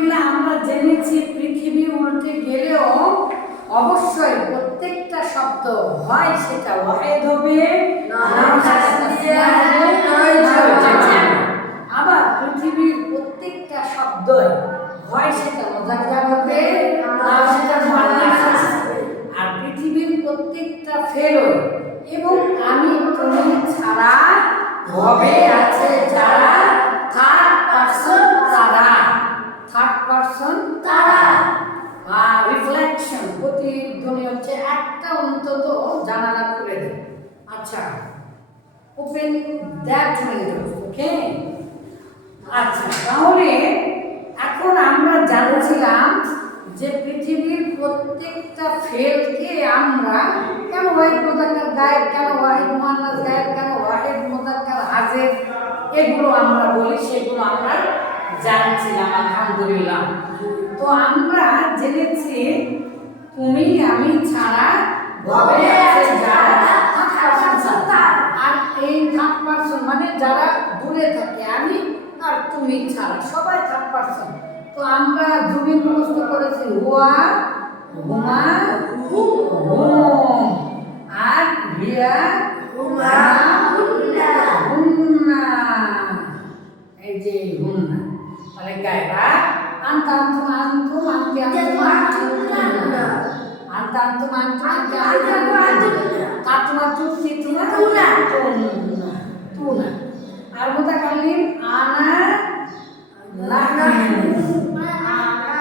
আলহামদুলিল্লাহ আমরা জেনেছি পৃথিবী উল্টে গেলেও অবশ্যই প্রত্যেকটা শব্দ হয় সেটা ওয়াহিদ হবে আবার পৃথিবীর প্রত্যেকটা শব্দই হয় সেটা মুযাক্কার হবে না সেটা মুআন্নাস হবে। আর পৃথিবীর প্রত্যেকটা ফেলই এবং আমি তুমি ছাড়া হবে আছে যারা থার্ড পারসন তারা রিফ্লেকশন প্রতিধ্বনি হচ্ছে একটা অন্তত জানালা করে দেয়। আচ্ছা ওপেন দ্যাট উইন্ডো ওকে। আচ্ছা তাহলে এখন আমরা জানছিলাম যে পৃথিবীর প্রত্যেকটা ফেলকে আমরা কেন ওয়াহিদ মুযাক্কার গায়েব, কেন ওয়াহিদ মুআন্নাস গায়েব, কেন ওয়াহিদ মুযাক্কার হাজির, এগুলো আমরা বলি, সেগুলো আমরা জানছিলাম আলহামদুলিল্লাহ। তো আমরা জেনেছি তুমি আমি ছাড়া হবে আছে যারা আর এই থার্ড পারসন মানে যারা দূরে থাকে, আমি আর তুমি ছাড়া সবাই থার্ড পারসন। তো আমরা দুই মুখস্থ করেছি হুয়া হুমা হুম আর হিয়া হুমা হুন্না, এই যে হুন্না তাহলে গায়বা আনতা আনতুম আনতুম আনতি আনতুমা আনতা আনতুম আনতুম আনতি তাতুমা তুতি তুনা তুনা আর মুতাকাল্লিম আনা নাহনু।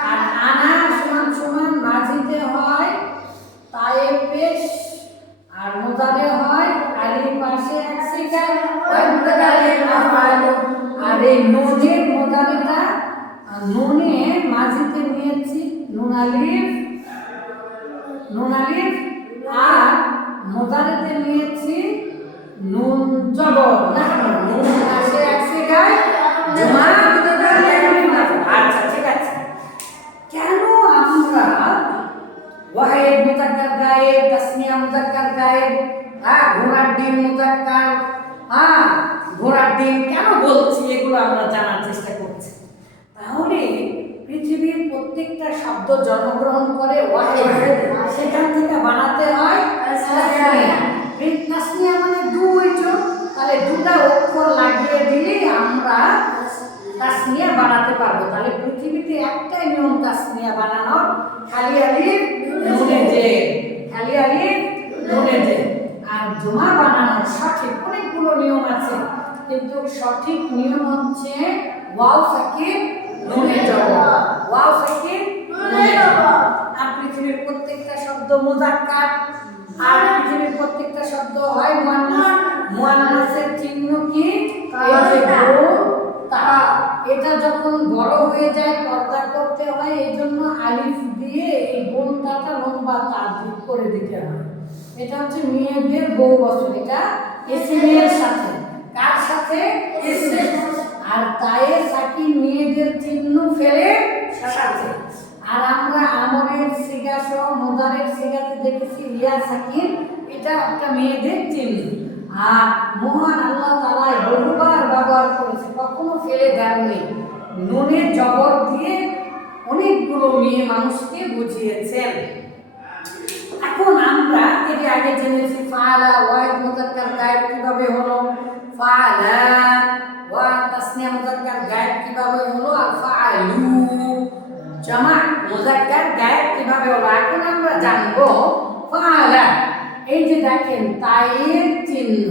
আর আনা সমান সমান মাঝিতে হয় তায়ে পেশ আর মুদারে হয় আলিফ পাশে এক সেকেন্ড ওই মুতাকাল্লিম আফআলু। আর এই নুনের মুদারেটা নুনে মাঝিতে নিয়েছি নুন আলিফ আর মুদারেতে নিয়েছি নুন জবর নুন পাশে এক সেকেন্ড জমা। আচ্ছা ঠিক আছে, কেন আমরা ওয়াহিদ মুযাক্কার গায়েব, তাসনিয়া মুযাক্কার গায়েব, ঘোড়ার ডিম মুযাক্কার, ঘোড়ার ডিম কেন বলছি এগুলো আমরা জানার চেষ্টা করছি। তাহলে পৃথিবীর প্রত্যেকটা শব্দ জন্মগ্রহণ করে ওয়াহিদ, সেখান থেকে বানাতে হয় তাসনিয়া মানে দুইজন, তাহলে দুটা অক্ষর লাগিয়ে দিলেই আমরা তাসনিয়া বানাতে পারবো। তাহলে পৃথিবীতে একটাই নিয়ম তাসনিয়া বানানোর, খালি আলিফ নুনে জে, খালি আলিফ নুনে জে। আর জমা বানানোর সঠিক অনেকগুলো নিয়ম আছে, কিন্তু সঠিক নিয়ম হচ্ছে ওয়াও সাকিন নুনে জবর, ওয়াও সাকিন নুনে জবর। আর পৃথিবীর প্রত্যেকটা শব্দ মুযাক্কার, আর পৃথিবীর প্রত্যেকটা শব্দ হয় মুআন্নাস। মুআন্নাসের চিহ্ন কি? এই যে তা, এটা যখন বড় হয়ে যায় পর্দা করতে হয়, এই জন্য আলিফ দিয়ে এই গোলটাটা লম্বা তাজদীদ করে দিতে হয়। এটা হচ্ছে মেয়েদের বহু বছর, এটা ইসমের সাথে, কার সাথে? ইসমের। আর তায়ে সাকিন মেয়েদের চিহ্ন ফেলে সাথে। আর আমরা আমরের সিগা সহ মুদারের সিগাতে দেখেছি ইয়া সাকিন, এটা একটা মেয়েদের চিহ্ন। আর মহান আল্লাহ তাআলা বহুবার ব্যবহার করেছে, কখনো ফেলে দেননি, নুনের জবর দিয়ে অনেকগুলো মেয়ে মানুষকে বুঝিয়েছেন। এখন আমরা এর আগে জেনেছি ফাআলা ওয়াহিদ মুযাক্কার গায়েব কিভাবে হলো, ফাআলা ওয়া তাসনিয়া মুযাক্কার গায়েব কিভাবে হলো, আর ফাআলু জামা মুযাক্কার গায়েব কিভাবে হলো। এখন আমরা জানবো ফাআলা। এই যে দেখেন তায়ের চিহ্ন,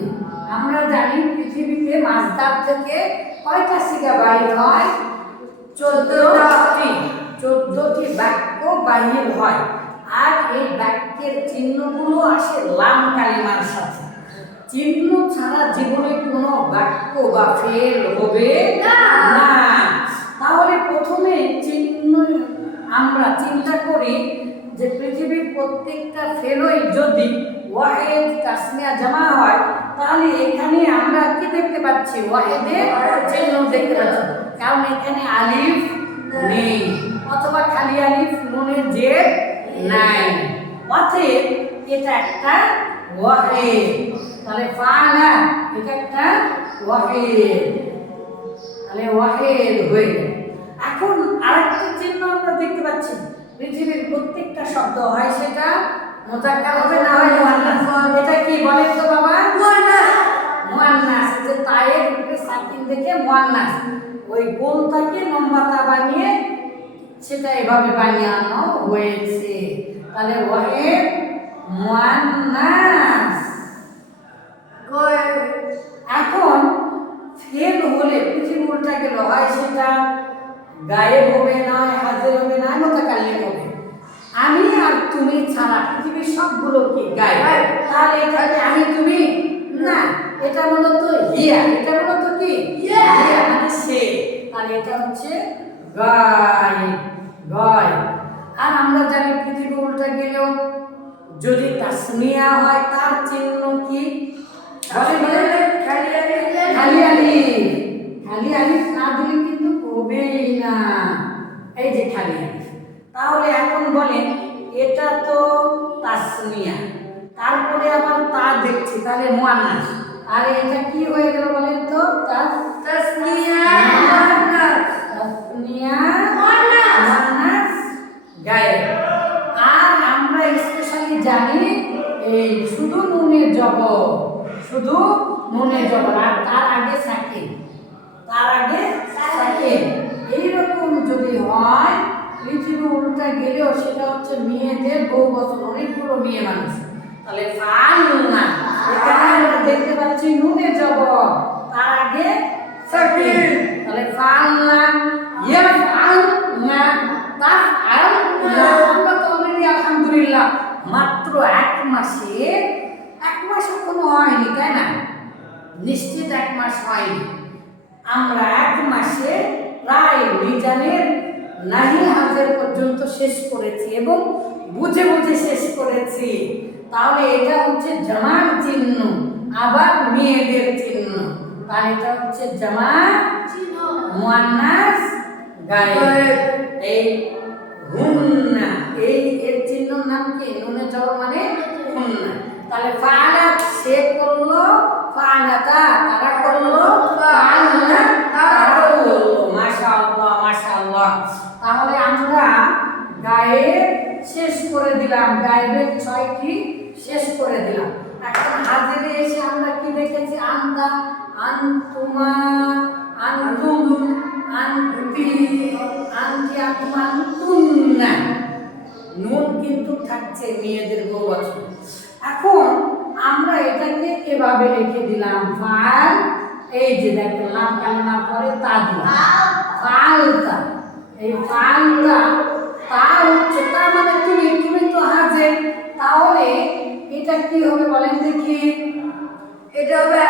আমরা জানি পৃথিবীতে মাসদার থেকে কয়টা সিগা বাহির হয়? 14টি বাক্য বাহির হয়। আর এই বাক্যের চিহ্নগুলো আসে লাম কালিমার সাথে। চিহ্ন ছাড়া জীবনে কোনো বাক্য বা ফেল হবে না। তাহলে প্রথমে চিহ্ন আমরা চিন্তা করি যে পৃথিবীর প্রত্যেকটা ফেলই যদি ওয়াহিদ তাসনিয়া জামা হয়, তাহলে এখানে আমরা কি দেখতে পাচ্ছি? ওয়াহিদের চিহ্ন দেখতে পাচ্ছি, কারণ এখানে আলিফ নেই অথবা খালি আলিফ নুনে জের নাই, অতএব এটা একটা ওয়াহিদ। তাহলে ফাআলা এটা একটা ওয়াহিদ, তাহলে ওয়াহিদ হয়ে গেল। এখন আরেকটা পৃথিবীর প্রত্যেকটা শব্দ হয় সেটা মুযাক্কার হবে না হয় মুআন্নাস। এটা কি বলেন তো বাবা? মুআন্নাস। মুআন্নাস, যে তায়ের উপরে সাকিন দেখে মুআন্নাস, ওই গোলটাকে লম্বাতা বানিয়ে সেটা এভাবে বানানো হয়েছে। তাহলে ওয়াহিদ মুআন্নাস। এখন ফেল হলে পৃথিবী উল্টা গেল, হয় সেটা গায়েব হবে, নয় হাজির হবে, না মুতাকাল্লিম হবে। আমি আর তুমি ছাড়া পৃথিবীর সবগুলো কি গায়েব? তাহলে এটাকে আমি তুমি না, এটা মূলত হিয়া, এটা মূলত কি হিয়া মানে সে। তাহলে এটা হচ্ছে গায়েব, গায়েব। আর আমরা জানি পৃথিবী উল্টা গেলেও যদি তাসমিয়া হয় তার চিহ্ন কি? খালি আলিফ। খালি আলিফ না দিলে কিন্তু হবেই না। এই যে খালি আলিফ। তাহলে এখন বলেন এটা তো তাসমিয়া, তারপরে আবার তা দেখছি, তাহলে মুআন্নাস। আর এটা কি হয়ে গেল বলেন তো? তাসমিয়া মুআন্নাস গায়েব। আর আমরা স্পেশালি জানি এই শুধু নুনের জবর, শুধু নুনের জবর, আর তার আগে সাকিন, তার আগে সাকিন। এইরকম যদি হয় পৃথিবী উল্টা গেলেও সেটা হচ্ছে মেয়েদের বহু বছর, অনেকগুলো মেয়ে মানুষ। তাহলে ফালনা, এখানে আমরা দেখতে পাচ্ছি নুনের জবর, তার আগে সাকিন। তাহলে ফালনা ইয়াফআলনা তাফআলনা। আমরা তো অলরেডি আলহামদুলিল্লাহ মাত্র এক মাসও কোনো হয়নি, তাই না? নিশ্চিত 1 মাস হয়নি। আমরা 1 মাসে প্রায় মিজানের নাহি হাজের পর্যন্ত শেষ করেছি এবং বুঝে বুঝে শেষ করেছি। তাহলে এটা হচ্ছে জামার চিহ্ন, আবার মেয়েদের চিহ্ন। তাহলে এটা হচ্ছে জামা মুআন্নাস গায়েব। এই হুন্না, এই এর চিহ্নর নাম কি? নুনে জবর মানে হুন্না। তাহলে ফাআলাত সে করলো, ফাআলাতা তারা করলো, ফাআলনা তারা করলো। মাশাআল্লাহ মাশাআল্লাহ। তাহলে আমরা গায়েব শেষ করে দিলাম, গায়েবের 6টি শেষ করে দিলাম। এখন হাজিরে এসে আমরা কি দেখেছি? আনতা, আনতুমা, আনতুম, আনতি, আনতি, আনতুমা, আনতুন্না। নুন কিন্তু থাকছে মেয়েদের বহুবচন। এখন আমরা এটাকে এভাবে লিখে দিলাম ফাল। এই যে দেখেন লাম কালেমার পরে তা দিলাম, ফালতা। এই ফালতা তা হচ্ছে, তার মানে তুমি, তুমি তো হাজির। তাহলে এটা কি হবে বলেন দেখি? এটা হবে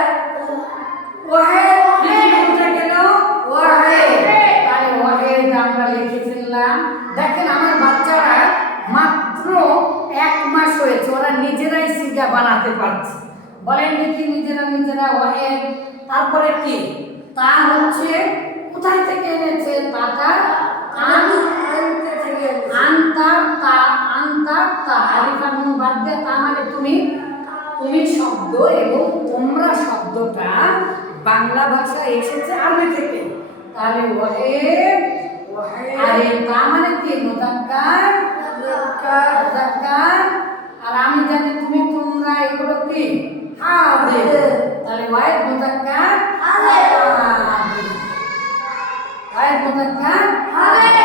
ওয়াহিদ। এটা গেল ওয়াহিদ। তাহলে ওয়াহিদ আমরা লিখে ফেললাম। দেখেন আমার বাচ্চারা মাত্র 1 মাস হয়েছে, ওরা নিজেরাই সিগা বানাতে পারছে। বলেন দেখি নিজেরা ওয়াহিদ। তারপরে কি? তা হচ্ছে কোথায় থেকে এনেছে? তাটা আনতার তা, আনতার তা, আলিফ আর নুন বাদ দিয়ে তা মানে তুমি, তুমি শব্দ এবং তোমরা শব্দটা বাংলা ভাষা এসেছে আরবি থেকে। তাহলে ওয়াহিদ, আর এই তা মানে কি? মুযাক্কার, মুযাক্কার। আর আমি জানি তুমি, তোমরা, এগুলো কি? হাজির। তাহলে ওয়াহিদ মুযাক্কার হাজির, ওয়াহিদ মুযাক্কার হাজির।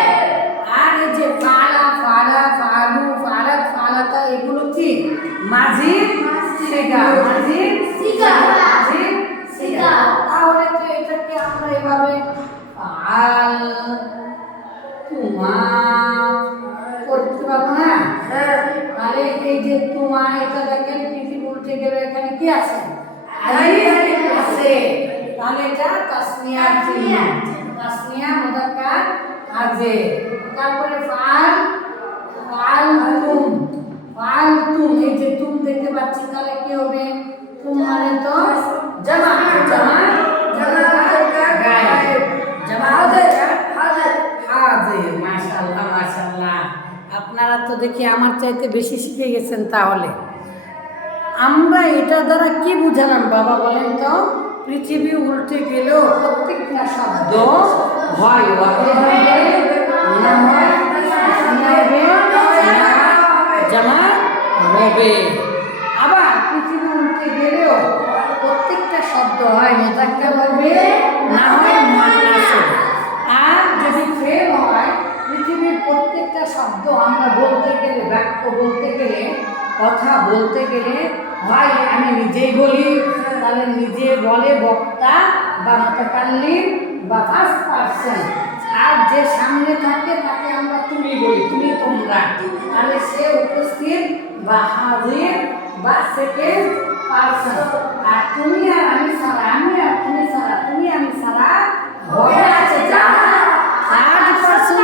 আর এই যে ফালা, ফালা, ফালু, ফালাত, ফালাতা, এগুলো কি? মাজির সিগা, মাজির সিগা, মাজির সিগা। তাহলে তো এটাকে আমরা এভাবে ফাল তুমা করতে পারবো না? তাহলে এই যে তুমা, এটা দেখেন পৃথিবী উল্টে গেলে এখানে কি আছে? আলিফ আছে। তাহলে এটা তাসনিয়া চিহ্ন, তাসনিয়া মুযাক্কার হাজির। তারপরে ফাল, ফালতুম, ফালতুম, এই যে তুম দেখতে পাচ্ছি, তাহলে কি হবে? তুম মানে তো জামা, জামা, জামা গায়েব, জামা হাজির, হাজির। মাশাআল্লাহ মাশাআল্লাহ। আপনারা তো দেখি আমার চাইতে বেশি শিখে গেছেন। তাহলে আমরা এটা দ্বারা কি বুঝালাম বাবা বলেন তো? পৃথিবী উল্টে গেলেও প্রত্যেকটা শব্দ হয় ওয়াহিদ হবে, না হয় কথা বলতে গেলে হয় আমি নিজেই বলি, তাহলে নিজে বলে বক্তা বা মুতাকাল্লিম বা ফার্স্ট পারসন, আর যে সামনে থাকে তাকে আমরা তুমি বলি, তুমি তোমরা, তাহলে সে উপস্থিত বা হাজির বা সেকেন্ড পারসন। আর তুমি আর আমি ছাড়া, আমি আর তুমি ছাড়া, তুমি আমি ছাড়া ঘরে আছে যারা থার্ড পারসন